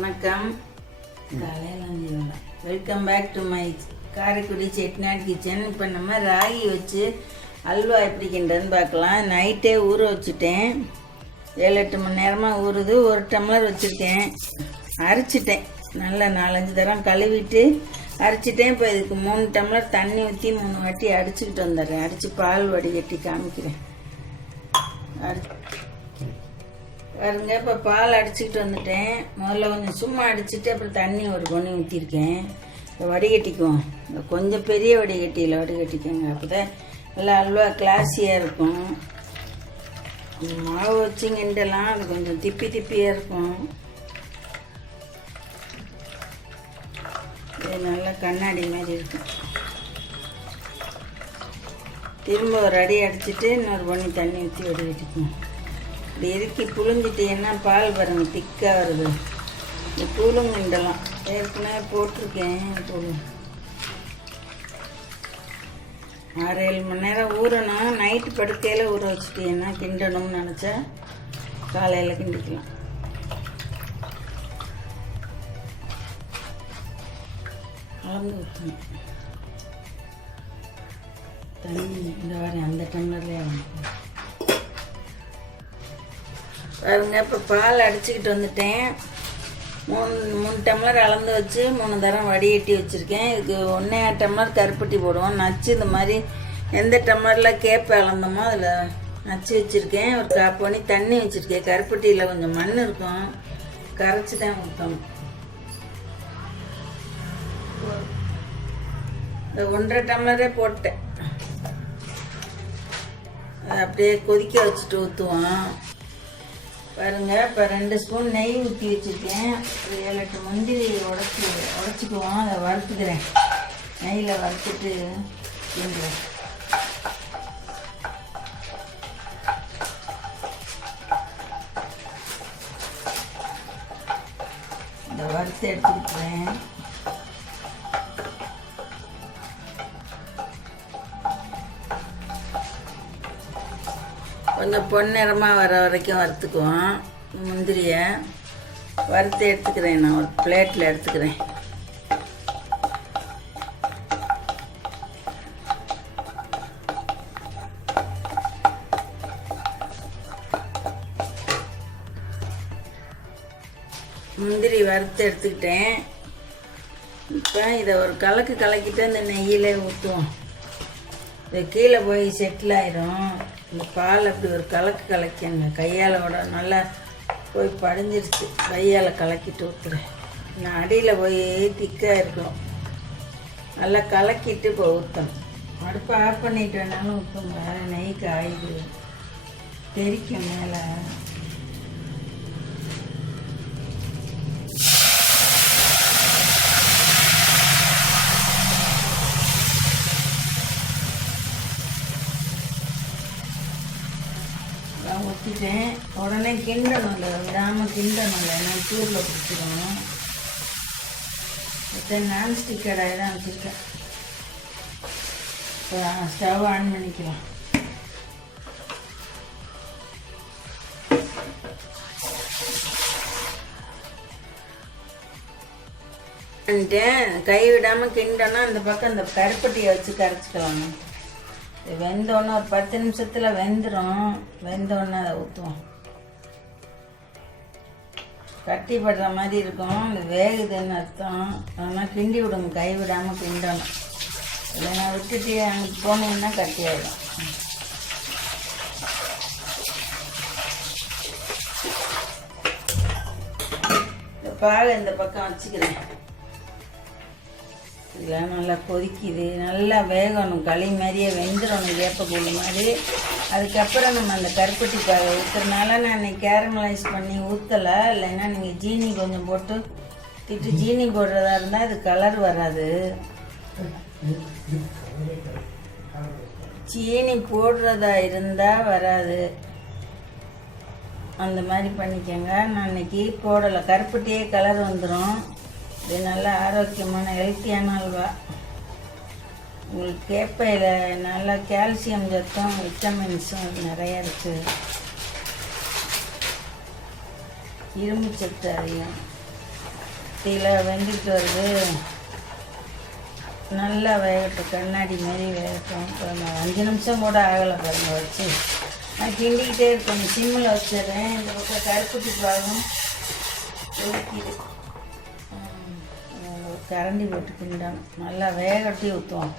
வணக்கம். Welcome back to my Karaikudi Chettinad kitchen இப்போ நம்ம ராகி வச்சு அல்வா எப்படி கிண்டுறதுன்னு பார்க்கலாம். நைட்டே ஊற வச்சுட்டேன். ஏழு எட்டு மணி நேரமாக ஊறுது. ஒரு டம்ளர் வச்சுருக்கேன். அரைச்சிட்டேன். நல்லா நாலஞ்சு தரம் கழுவிட்டு அரைச்சிட்டேன். இப்போ இதுக்கு மூணு டம்ளர் தண்ணி ஊற்றி மூணு வாட்டி அடிச்சுக்கிட்டு வந்துடுறேன். அடித்து பால் வடிகட்டி காமிக்கிறேன். அடி பாருங்க இப்போ பால் அடிச்சுக்கிட்டு வந்துட்டேன். முதல்ல கொஞ்சம் சும்மா அடிச்சுட்டு அப்புறம் தண்ணி ஒரு கொண்டு ஊற்றிருக்கேன் இப்போ வடிகட்டிக்குவோம். கொஞ்சம் பெரிய வடிகட்டியில் வடிகட்டிக்கோங்க. அப்போ தான் நல்லா அல்வா கிளாஸியாக இருக்கும். மாவு வச்சு கிண்டலாம் அது கொஞ்சம் திப்பி திப்பியாக இருக்கும். இது நல்லா கண்ணாடி மாதிரி இருக்கும். திரும்ப ஒரு அடி அடிச்சுட்டு இன்னொரு பொண்ணு தண்ணி ஊற்றி வடிகட்டிக்குவோம். இப்படி இறுக்கி புழிஞ்சிட்டீங்கன்னா பால் பாருங்க திக்காக வருது. இந்த தூளும் கிண்டலாம். ஏற்கனவே போட்டிருக்கேன் தூள் ஆறு ஏழு மணி நேரம் ஊறணும். நைட்டு படுக்கையில் ஊற வச்சுட்டீங்கன்னா கிண்டணும்னு நினச்சா காலையில் கிண்டிக்கலாம். கலந்து ஊற்றணும். தண்ணி இந்த வாரம் அந்த டம்ளர்லேயே வாங்க பாருங்க இப்போ பால் அடிச்சுக்கிட்டு வந்துட்டேன். மூணு மூணு டம்ளர் அளந்து வச்சு மூணு தரம் வடிகட்டி வச்சுருக்கேன். இதுக்கு ஒன்றே டம்ளர் கருப்பட்டி போடுவோம். நச்சு இந்த மாதிரி எந்த டம்ளரில் கேப்பை அளந்தோமோ அதில் நச்சு வச்சுருக்கேன். ஒரு காப்பு பண்ணி தண்ணி வச்சுருக்கேன். கருப்பட்டியில் கொஞ்சம் மண் இருக்கும். கரைச்சி தான் ஊற்றணும் இந்த ஒன்றரை டம்ளரே போட்டேன். அதை அப்படியே கொதிக்க வச்சுட்டு ஊற்றுவோம் பாருங்க இப்போ ரெண்டு ஸ்பூன் நெய் ஊற்றி வச்சுருக்கேன். ஒரு ஏழு எட்டு முந்திரி உடச்சி உடச்சிக்குவோம். அதை வறுத்துக்கிறேன். நெய்யில் வறுத்துட்டு கிண்டுறேன். இந்த வறுத்து எடுத்துக்கிட்டுறேன். கொஞ்சம் பொன்னிறமாக வர வரைக்கும் வறுத்துக்குவோம் முந்திரியை வறுத்து எடுத்துக்கிறேன் நான். ஒரு பிளேட்டில் எடுத்துக்கிறேன். முந்திரி வறுத்து எடுத்துக்கிட்டேன். இப்போ இதை ஒரு கலக்கு கலக்கிட்டு அந்த நெய்யிலே ஊற்றுவோம். இது கீழே போய் செட்டில் ஆயிரும். இந்த பால் அப்படி ஒரு கலக்கு கலக்கிங்க கையால் விட நல்லா போய் படிஞ்சிருச்சு. கையால் கலக்கிட்டு ஊற்றுறேன் நான் அடியில் போய் திக்காக இருக்கணும். நல்லா கலக்கிட்டு இப்போ ஊற்றணும் அடுப்பை ஆஃப் பண்ணிட்டு வேணாலும் ஊற்றுங்க நெய் காயுது தெரிக்கும் மேலே. நான் உடனே கிண்டணும் இல்லை விடாமல் கிண்டணும்ல நான் டூரில் பிடிச்சிக்கணும் இப்போ நான்ஸ்டிக் கடாய் தான் வச்சுருக்கேன். இப்போ ஸ்டவ் ஆன் பண்ணிக்கலாம். பண்ணிட்டேன் கை விடாமல் கிண்டனா அந்த பக்கம் அந்த கருப்பட்டியை வச்சு கரைச்சிக்கலாம். இது வெந்தோடனே ஒரு பத்து நிமிஷத்தில் வெந்துடும் வெந்தோடனே அதை ஊற்றுவோம் கட்டி படுற மாதிரி இருக்கும். இது வேகுதுன்னு அர்த்தம். ஆனால் கிண்டி விடுங்க கை விடாமல் கிண்டணும். இல்லைன்னா விட்டுட்டு அங்கே போனீங்கன்னா கட்டி ஆகிடும் இந்த இந்த பக்கம் வச்சுக்கிறேன். இதெல்லாம் நல்லா கொதிக்குது. நல்லா வேகணும். களி மாதிரியே வெந்துடணும் வேப்பக்கூழ் மாதிரி. அதுக்கப்புறம் நம்ம அந்த கருப்பட்டி பாலை ஊற்றுறதுனால நான் இன்னைக்கு கேரமலைஸ் பண்ணி ஊற்றலை இல்லைன்னா நீங்கள் ஜீனி கொஞ்சம் போட்டு திட்டு ஜீனி போடுறதா இருந்தால் இது கலர் வராது. சீனி போடுறதா இருந்தால் வராது. அந்த மாதிரி பண்ணிக்கோங்க. நான் இன்னைக்கு போடலை. கருப்பட்டியே கலர் வந்துடும் இது நல்ல ஆரோக்கியமான ஹெல்த்தியான அல்வா. உங்களுக்கு கேப்பையில் நல்ல கால்சியம் சத்தும் விட்டமின்ஸும் நிறைய இருக்குது இரும்பு சத்து அதிகம். இதில் வெந்துட்டு வருது. நல்லா வேகட்டும். கண்ணாடி மாரி வேகட்டும். இப்போ அஞ்சு நிமிஷம் கூட ஆகலை பாருங்க வச்சு. நான் கிண்டிக்கிட்டே இருக்கணும் சிம்மில் வச்சிடுறேன். இந்த பக்கம் கருப்புட்டி பாகம் கொதிக்குது கரண்டி போட்டு கிண்டணும் நல்லா வேகட்டி ஊற்றுவோம்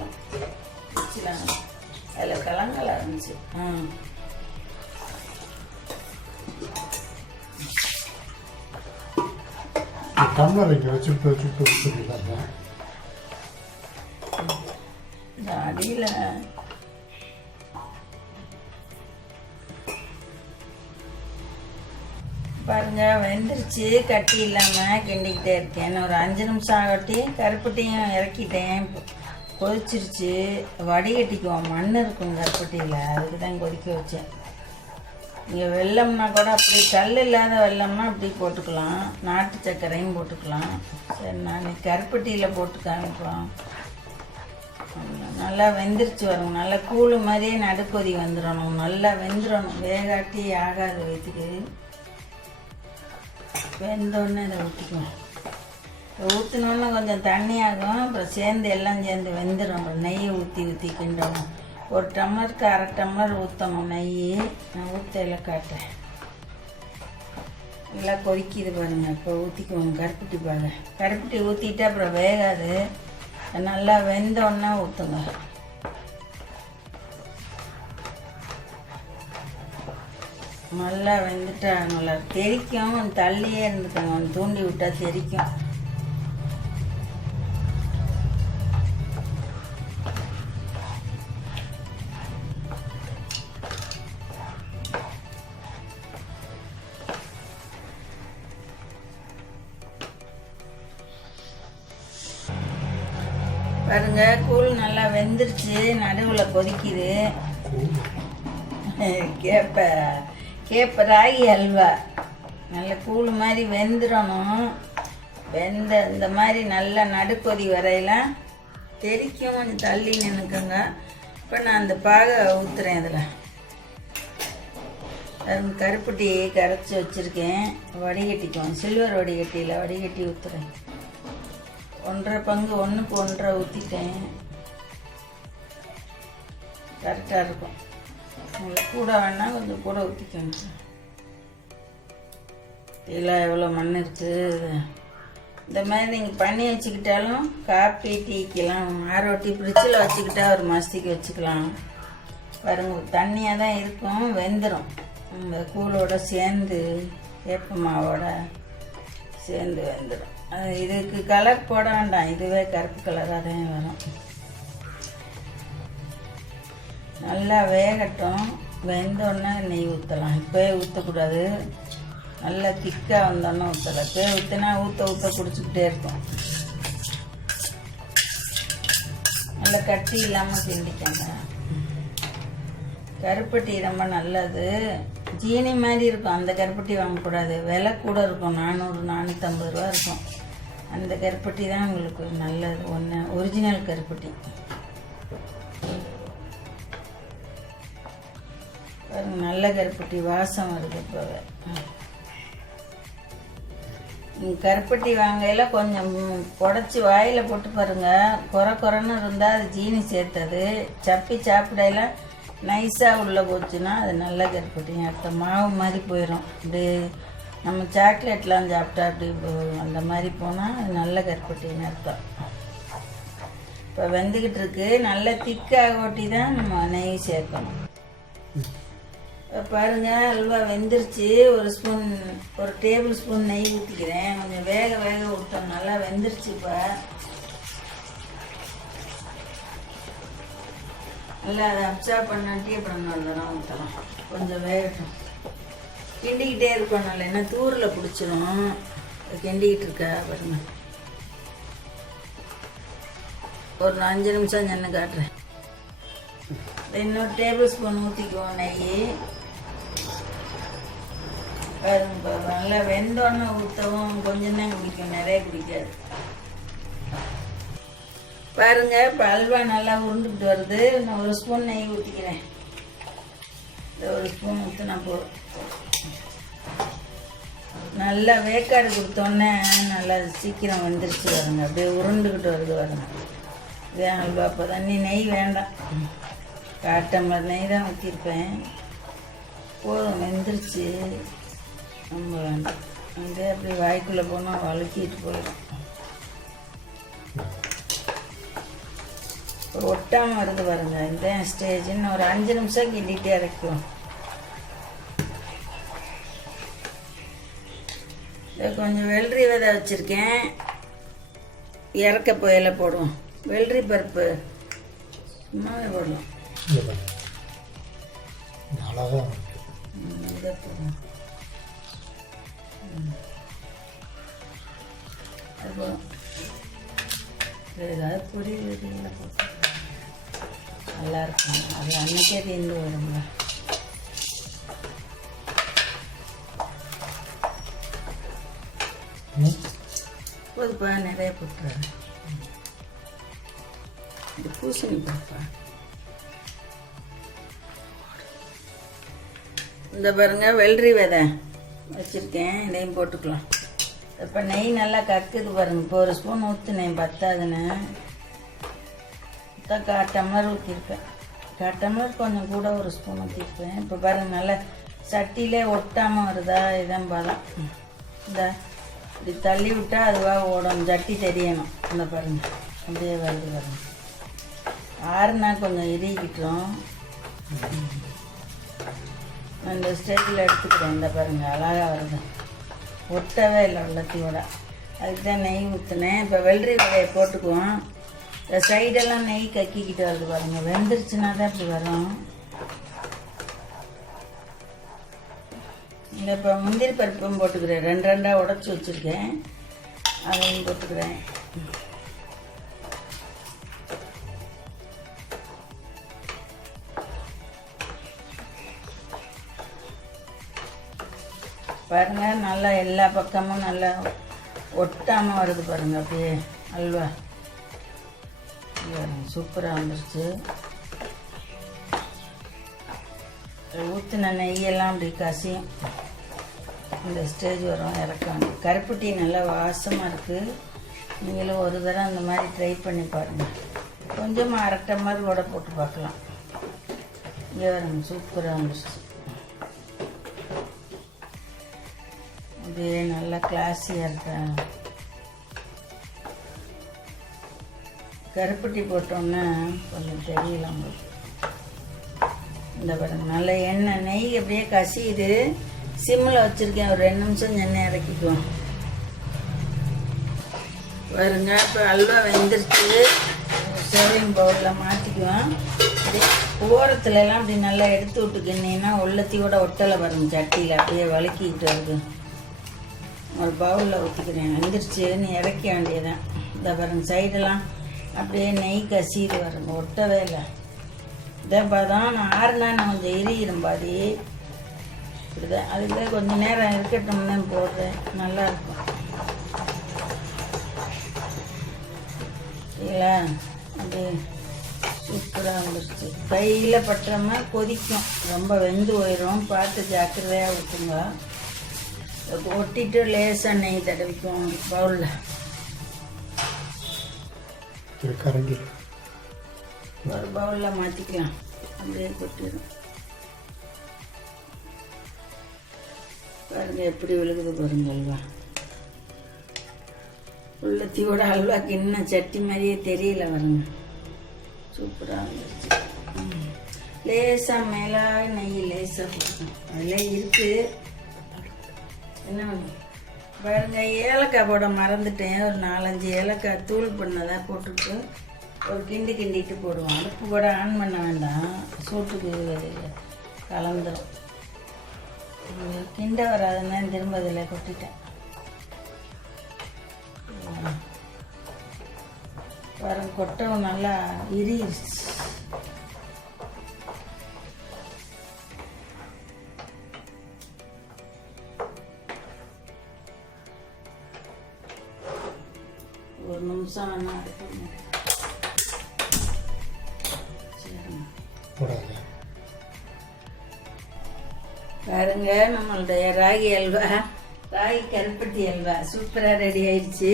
ஊற்றலாம் வச்சுலாம் அதில் கலங்கலா இருந்துச்சு ஆ டம்ளர் இங்கே வச்சுட்டு வச்சுட்டு வச்சுருக்காங்க இந்த அடியில் பாருங்க வெந்துருச்சு. கட்டி இல்லாமல் கிண்டிக்கிட்டே இருக்கேன். ஒரு அஞ்சு நிமிஷம் ஆகட்டி கருப்பட்டியும் இறக்கிட்டேன். கொதிச்சிருச்சு. வடிகட்டிக்குவோம் மண் இருக்கும் கருப்பட்டியில். அதுக்கு தான் கொதிக்க வச்சேன். இங்கே வெள்ளம்னா கூட அப்படி கல் இல்லாத வெள்ளம்னா அப்படி போட்டுக்கலாம். நாட்டு சர்க்கரையும் போட்டுக்கலாம். சரி நான் கருப்பட்டியில் போட்டு காமிப்போம் நல்லா வெந்துருச்சு வரும் நல்லா கூழு மாதிரியே நடுக்கொதி வந்துடணும் நல்லா வெந்துடணும் வேகாட்டி ஆகாது வயிற்றுக்கு வெந்தோடனே இதை ஊற்றிக்குவேன் ஊற்றினோன்னு கொஞ்சம் தண்ணி ஆகும் அப்புறம் சேர்ந்து எல்லாம் சேர்ந்து வெந்துடும் அப்புறம் நெய்யை ஊற்றி ஊற்றி கிண்டணும் ஒரு டம்ளருக்கு அரை டம்ளர் ஊற்றணும் நெய். நான் ஊற்றையில காட்டுறேன் நல்லா கொதிக்குது பாருங்க. இப்போ ஊற்றிக்குவோம் கருப்பட்டி பாருங்க கருப்பட்டி ஊற்றிட்டு அப்புறம் வேகாது. நல்லா வெந்தோடனே ஊற்றுங்க நல்லா வெந்துட்டா நல்லா தெரிக்கும். தள்ளியே இருந்துக்கோங்க. கொஞ்சம் தூண்டி விட்டால் தெரிக்கும். வச்சு நடுவில் கொதிக்குது. கேப்ப கேப்ப ராகி அல்வா. நல்ல கூழ் மாதிரி வெந்துடணும் வெந்த இந்த மாதிரி நல்லா நடுக்கொதி வரையெல்லாம் தெரிக்கும் கொஞ்சம் தள்ளி நின்றுக்குங்க இப்போ நான் அந்த பாகை ஊற்றுறேன் அதில் அது கருப்பட்டி கரைச்சி வச்சுருக்கேன். வடிகட்டிக்குவோம். சில்வர் வடிகட்டியில் வடிகட்டி ஊற்றுறேன் ஒன்றரை பங்கு ஒன்றுக்கு ஒன்றரை ஊற்றிட்டேன் கரெக்டாக இருக்கும். உங்களுக்கு கூட வேணால் கொஞ்சம் கூட ஊற்றிக்கோங்க இதில் எவ்வளோ மண் இருக்குது இந்த மாதிரி நீங்கள் பண்ணி வச்சுக்கிட்டாலும் காப்பி டீக்கெல்லாம் ஆரோட்டி ஃப்ரிட்ஜில் வச்சுக்கிட்டா ஒரு மாதத்துக்கு வச்சுக்கலாம். பாருங்க தண்ணியாக தான் இருக்கும் வெந்துடும் இந்த கூழோட சேர்ந்து வேப்ப மாவோட சேர்ந்து வெந்துடும் அது இதுக்கு கலர் போட வேண்டாம். இதுவே கருப்பு கலராக தான் வரும். நல்லா வேகட்டும். வெந்தோடனே நெய் ஊற்றலாம் இப்போயே ஊற்றக்கூடாது நல்லா திக்காக வந்தோடனே ஊற்றலாம் இப்போயே ஊற்றினா ஊற்ற ஊற்ற குடிச்சிக்கிட்டே இருக்கும். நல்லா கட்டி இல்லாமல் கிண்டிக்கங்க. கருப்பட்டி ரொம்ப நல்லது. ஜீனி மாதிரி இருக்கும். அந்த கருப்பட்டி வாங்கக்கூடாது. விலை கூட இருக்கும். நானூறு நானூற்றம்பது ரூபா இருக்கும். அந்த கருப்பட்டி தான் உங்களுக்கு நல்லது ஒன்று ஒரிஜினல் கருப்பட்டி. நல்ல கருப்பட்டி வாசம் வருது இப்போவே. கருப்பட்டி வாங்கையில் கொஞ்சம் புடச்சி வாயில் போட்டு பாருங்க. குறை குறைன்னு இருந்தால் அது ஜீனி சேர்த்தது. சப்பி சாப்பிடையில நைஸாக உள்ளே போச்சுன்னா அது நல்ல கருப்பட்டிங்க அடுத்த மாவு மாதிரி போயிடும் இப்படி நம்ம சாக்லேட்லாம் சாப்பிட்டா அப்படி போ- அந்த மாதிரி போனால் அது நல்ல கருப்பட்டின்னு அர்த்தம். இப்போ வெந்துக்கிட்டு இருக்கு. நல்ல திக்காக ஓட்டி தான் நம்ம நெய் சேர்க்கணும். பாருங்க அல்வா வெந்துருச்சு. ஒரு ஸ்பூன் ஒரு டேபிள் ஸ்பூன் நெய் ஊற்றிக்கிறேன் கொஞ்சம் வேக வேக ஊற்றோம் நல்லா வெந்துருச்சு இப்போ. நல்லா அதை அப்சர்வ் பண்ணாட்டி அப்புறம் நல்லா ஊற்றலாம் கொஞ்சம் வேகட்டும். கிண்டிக்கிட்டே இருக்கணும். என்ன தூரில் பிடிச்சிரும். கிண்டிக்கிட்டு இருக்கா பாருங்க. ஒரு அஞ்சு நிமிஷம் சென்னு காட்டுறேன். இன்னொரு டேபிள் ஸ்பூன் ஊற்றிக்குவோம் நெய். நல்லா வெந்தோன்னு ஊற்றவும் கொஞ்சம் தான் குடிக்கும் நிறைய குடிக்காது. பாருங்க இப்போ அல்வா நல்லா உருண்டுக்கிட்டு வருது. நான் ஒரு ஸ்பூன் நெய் ஊற்றிக்கிறேன் இந்த ஒரு ஸ்பூன் ஊற்றினா போதும். நல்லா வேக்காடு கொடுத்தோன்னே நல்லா சீக்கிரம் வந்துருச்சு வருங்க அப்படியே உருண்டுக்கிட்டு வருது வருங்க இதே அல்வா இப்போ தண்ணி நெய் வேண்டாம். காட்டம்பர் நெய் தான் ஊற்றிருப்பேன் போதும் வெந்துருச்சு. ரொம்ப வேண்டாம் அப்படியே அப்படி வாய்க்குள்ளே போனால் வழுக்கிட்டு போயிடும். ஒரு ஒட்டாமல் வருது பாருங்க. இந்த ஸ்டேஜ்னு ஒரு அஞ்சு நிமிஷம் கிண்டிகிட்டே இறக்குவோம் இதை கொஞ்சம் வெள்ளரி விதை வச்சுருக்கேன். இறக்க புயல போடுவோம். வெள்ளரி பருப்பு. சும்மாவே போடலாம். இங்கே பாருங்க. இது அழகாக இருக்கு ம், இதை போடுவோம். இது ஏதாவது பொரியல் இருக்குங்களா போட்டு அது அன்னைக்கே தீர்ந்து வருங்க போதுப்பா நிறைய போட்டுறாரு இது பூசணி பாப்பா இந்த பாருங்க வெள்ளரி விதை வச்சுருக்கேன். இதையும் போட்டுக்கலாம். இப்போ நெய் நல்லா கக்குது பாருங்க. இப்போ ஒரு ஸ்பூன் ஊற்றுனேன் பத்தாதுன்னு. தான் கால் டம்ளர் ஊற்றிருப்பேன் கால் டம்ளர் கொஞ்சம் கூட ஒரு ஸ்பூன் ஊற்றிருப்பேன் இப்போ பாருங்க நல்லா சட்டியிலே ஒட்டாமல் வருதா இதான் பதம். இந்த இப்படி தள்ளி விட்டால் அதுவாக ஓடும். சட்டி தெரியணும். இந்த பாருங்க. அப்படியே வருது பாருங்க. ஆறுனா கொஞ்சம் இறுகிக்கிட்டோம். நான் இந்த ஸ்டேஜில் எடுத்துக்கிறேன். இந்த பாருங்கள் அழகாக வருது. ஒட்டவே இல்லை உள்ளத்தையோட அதுக்கு தான் நெய் ஊற்றினேன் இப்போ வெள்ளரி விதையை போட்டுக்குவோம். இந்த சைடெல்லாம் நெய் கக்கிக்கிட்டு வருது பாருங்கள் வெந்துருச்சுன்னா தான் இப்படி வரும். இந்த இப்போ முந்திரி பருப்பும் போட்டுக்கிறேன். ரெண்டு ரெண்டாக உடச்சி வச்சுருக்கேன். அதையும் போட்டுக்கிறேன். பாருங்க நல்லா எல்லா பக்கமும் நல்லா ஒட்டாமல் வருது பாருங்க அப்படியே அல்வா. சூப்பராக வந்துருச்சு. ஊற்றின நெய்யெல்லாம் அப்படி கசியும் இந்த ஸ்டேஜ் வரும் இறக்காங்க வேண்டிய கருப்பட்டி நல்லா வாசமாக இருக்குது நீங்களும் ஒரு தடவை அந்த மாதிரி ட்ரை பண்ணி பாருங்கள் கொஞ்சமாக அரட்டை மாதிரி கூட போட்டு பார்க்கலாம். இங்கே வரும் சூப்பராக வந்துருச்சு. இது நல்லா கிளாஸியாக இருக்கேன் கருப்பட்டி போட்டோன்னா கொஞ்சம் தெரியல உங்களுக்கு. இந்த பாருங்க நல்ல எண்ணெய் நெய் அப்படியே கசியுது. சிம்மில் வச்சுருக்கேன் ஒரு ரெண்டு நிமிஷம் எண்ணெய் இறக்கிக்குவோம் பாருங்க இப்போ அல்வா வெந்துருச்சு. சர்விங் பவுலில் மாற்றிக்குவோம் ஓரத்துலலாம் அப்படி நல்லா எடுத்து விட்டுக்கினீங்கன்னா உள்ளத்தையோட ஒட்டலை பாருங்க சட்டியில் அப்படியே வழுக்கிக்கிட்டு வருது. ஒரு பவுலில் ஊற்றிக்கிறேன் வெந்துருச்சுன்னு இறக்க வேண்டியதான் இந்த பாருங்க சைடெல்லாம் அப்படியே நெய் கசியுது வருங்க ஒட்டவே இல்லை. இதே பதம் நான் ஆறுனா கொஞ்சம் எரியிடும் பாதி. இப்படிதான். அதுக்கு கொஞ்சம் நேரம் இருக்கட்டும்னு போடுறேன் நல்லா இருக்கும். சரிங்களா அப்படியே சூப்பராக வந்துருச்சு. கையில் பட்டுறமா கொதிக்கும். ரொம்ப வெந்து போயிடும் பார்த்து ஜாக்கிரதையாக ஊற்றுங்க ஒட்டிட்டு லேசாக நெய் தடவிக்கும் பவுலில். கரண்டி. ஒரு பவுலில் மாற்றிக்கலாம் அப்படியே கொட்டிடும். பாருங்க எப்படி விழுகுது பாருங்க அல்வா. உள்ளத்தியோட அல்வாக்கு இன்னும் சட்டி மாதிரியே தெரியல பாருங்க. சூப்பராக இருந்துச்சு ம். லேசா மேலா நெய் லேசா போடணும். அதில் இருக்கு. என்ன பாருங்க ஏலக்காய் போட மறந்துட்டேன். ஒரு நாலஞ்சு ஏலக்காய் தூள் பண்ணதை போட்டுட்டு ஒரு கிண்டு கிண்டிட்டு போடுவோம். அடுப்பு கூட ஆன் பண்ண வேண்டாம். சூட்டுக்கு கலந்துடும் கிண்ட வராதுன்னா திரும்ப அதில் கொட்டிட்டேன். பாருங்க கொட்டவும் நல்லா இரிச்சு ராகி அல்வா ராகி கருப்பட்டி அல்வா. சூப்பராக ரெடி ஆயிடுச்சு.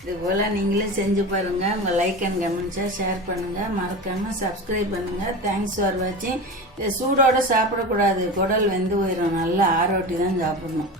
இது போல் நீங்களும் செஞ்சு பாருங்கள் உங்கள் லைக் அண்ட் கமெண்ட்ஸாக ஷேர் பண்ணுங்கள் மறக்காமல் சப்ஸ்கிரைப் பண்ணுங்கள் தேங்க்ஸ் ஃபார் வாட்சிங் இதை சூடோடு சாப்பிடக்கூடாது. குடல் வெந்து போயிடும் நல்லா ஆரோட்டி தான் சாப்பிடணும்.